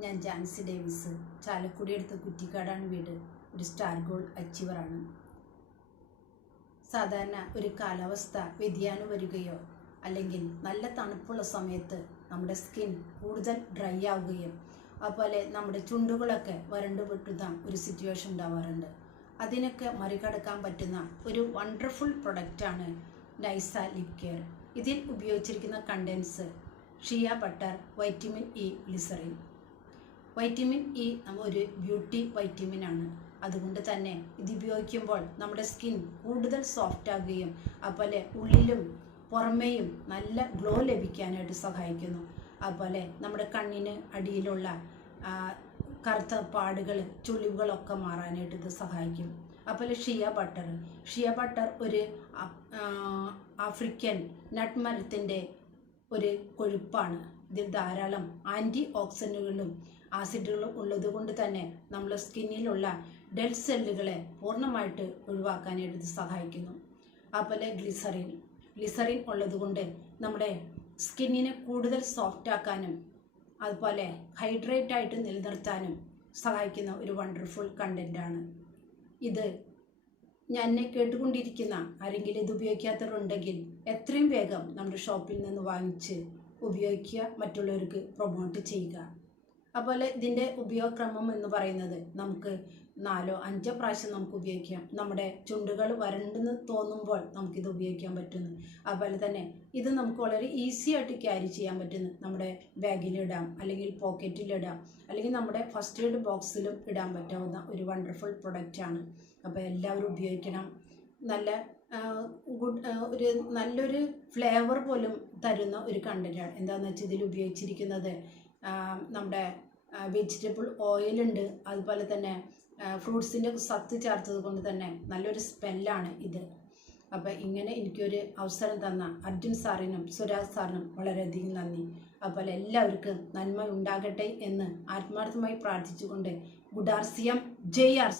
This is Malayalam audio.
നാൻസി ഡേവിസ് ചാലക്കുടി അടുത്ത് കുറ്റിക്കാടാണ് വീട്. ഒരു സ്റ്റാർ ഗോൾ അച്ചീവറാണ്. സാധാരണ ഒരു കാലാവസ്ഥ വ്യതിയാനം വരികയോ അല്ലെങ്കിൽ നല്ല തണുപ്പുള്ള സമയത്ത് നമ്മുടെ സ്കിൻ കൂടുതൽ ഡ്രൈ ആവുകയും അതുപോലെ നമ്മുടെ ചുണ്ടുകളൊക്കെ വരണ്ടു പൊട്ടുന്ന ഒരു സിറ്റുവേഷൻ ഉണ്ടാവാറുണ്ട്. അതിനൊക്കെ മറികടക്കാൻ പറ്റുന്ന ഒരു വണ്ടർഫുൾ പ്രൊഡക്റ്റാണ് നൈസ ലിപ് കെയർ ഇതിൽ ഉപയോഗിച്ചിരിക്കുന്ന contents shea butter vitamin E glycerine vitamin E നമ്മൾ ഒരു ബ്യൂട്ടി വൈറ്റമിൻ ആണ്. അതുകൊണ്ട് തന്നെ ഇത് ഉപയോഗിക്കുമ്പോൾ നമ്മുടെ സ്കിൻ കൂടുതൽ സോഫ്റ്റ് ആകുകയും അതുപോലെ ഉള്ളിലും പുറമേയും നല്ല ഗ്ലോ ലഭിക്കാനായിട്ട് സഹായിക്കുന്നു. അതുപോലെ നമ്മുടെ കണ്ണിന് അടിയിലുള്ള കറുത്ത പാടുകൾ ചുളിവുകളൊക്കെ മാറാനായിട്ട് ഇത് സഹായിക്കും. അതുപോലെ ഷിയ ബട്ടർ ഷിയ ബട്ടർ ഒരു ആഫ്രിക്കൻ നട്ട് മരത്തിന്റെ ഒരു കൊഴുപ്പാണ്. ഇതിൽ ധാരാളം ആന്റി ഓക്സിഡന്റുകളും ആസിഡുകളും ഉള്ളത് കൊണ്ട് തന്നെ നമ്മുടെ സ്കിന്നിലുള്ള ഡെഡ് സെല്ലുകളെ പൂർണമായിട്ട് ഒഴിവാക്കാനായിട്ട് ഇത് സഹായിക്കുന്നു. അതുപോലെ ഗ്ലിസറിൻ. ഗ്ലിസറിൻ ഉള്ളത് കൊണ്ട് നമ്മുടെ സ്കിന്നിനെ കൂടുതൽ സോഫ്റ്റ് ആക്കാനും അതുപോലെ ഹൈഡ്രേറ്റ് ആയിട്ട് നിലനിർത്താനും സഹായിക്കുന്ന ഒരു വണ്ടർഫുൾ കണ്ടന്റാണ് ഇത് ഞാൻ എന്നെ കേട്ടുകൊണ്ടിരിക്കുന്ന ആരെങ്കിലും ഇത് ഉപയോഗിക്കാത്തവരുണ്ടെങ്കിൽ എത്രയും വേഗം നമ്മുടെ ഷോപ്പിൽ നിന്ന് വാങ്ങിച്ച് ഉപയോഗിക്കുക. മറ്റുള്ളവർക്ക് പ്രൊമോട്ട് ചെയ്യുക. അതുപോലെ ഇതിന്റെ ഉപയോഗക്രമം എന്ന് പറയുന്നത് നമുക്ക് നാലോ അഞ്ചോ പ്രാവശ്യം നമുക്ക് ഉപയോഗിക്കാം. നമ്മുടെ ചുണ്ടുകൾ വരണ്ടെന്ന് തോന്നുമ്പോൾ നമുക്കിത് ഉപയോഗിക്കാൻ പറ്റുന്നു. അതുപോലെ തന്നെ ഇത് നമുക്ക് വളരെ ഈസി ആയിട്ട് ക്യാരി ചെയ്യാൻ പറ്റുന്നു. നമ്മുടെ ബാഗിലിടാം അല്ലെങ്കിൽ പോക്കറ്റിലിടാം അല്ലെങ്കിൽ നമ്മുടെ ഫസ്റ്റ് എയ്ഡ് ബോക്സിലും ഇടാൻ പറ്റാവുന്ന ഒരു വണ്ടർഫുൾ പ്രൊഡക്റ്റാണ് അപ്പോൾ എല്ലാവരും ഉപയോഗിക്കണം. നല്ല ഗുഡ് ഒരു നല്ലൊരു ഫ്ലേവർ പോലും തരുന്ന ഒരു കണ്ടന്റാണ് എന്താണെന്ന് വെച്ചാൽ ഇതിൽ ഉപയോഗിച്ചിരിക്കുന്നത് നമ്മുടെ വെജിറ്റബിൾ ഓയിലുണ്ട് അതുപോലെ തന്നെ ഫ്രൂട്ട്സിന്റെ സത്ത് ചേർത്തത് കൊണ്ട് തന്നെ നല്ലൊരു സ്മെല്ലാണ് ഇത്. അപ്പോൾ ഇങ്ങനെ എനിക്കൊരു അവസരം തന്ന അർജുൻ സാറിനും സുരാജ് സാറിനും വളരെയധികം നന്ദി. അതുപോലെ എല്ലാവർക്കും നന്മ ഉണ്ടാകട്ടെ എന്ന് ആത്മാർത്ഥമായി പ്രാർത്ഥിച്ചുകൊണ്ട് ഗുഡാർസിയം ജയ് ആർ